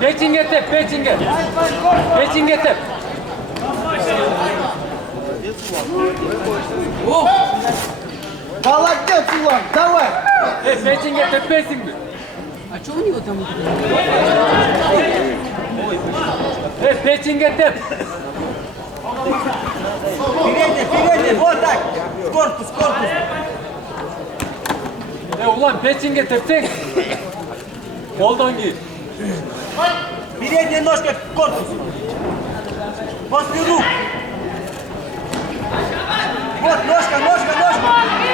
Печенье теп, печенье. Печенье теп. Молодец, Илон, давай! Печенье теп, печенье. А что у него там? Печенье теп. Впереди, вот так! В корпус, в корпус! Ulan печенье тепсең. Қолдан ки. Передняя ножка в корпус! После рук! Вот ножка, ножка, ножка!